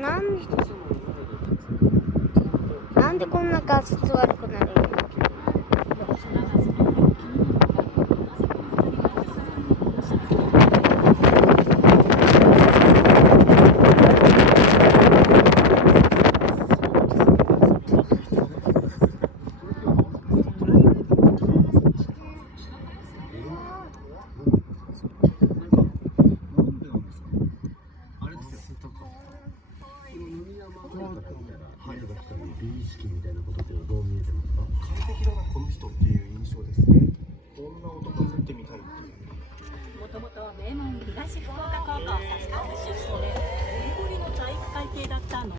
なんでこんな画質悪くなるの？美意識みたいなことってどう見えてますか？完璧だなこの人っていう印象ですね。こんな男になってみたいっていう。もともと名門東福岡高校サッカー部出身でゴリゴリの体育会系だったの。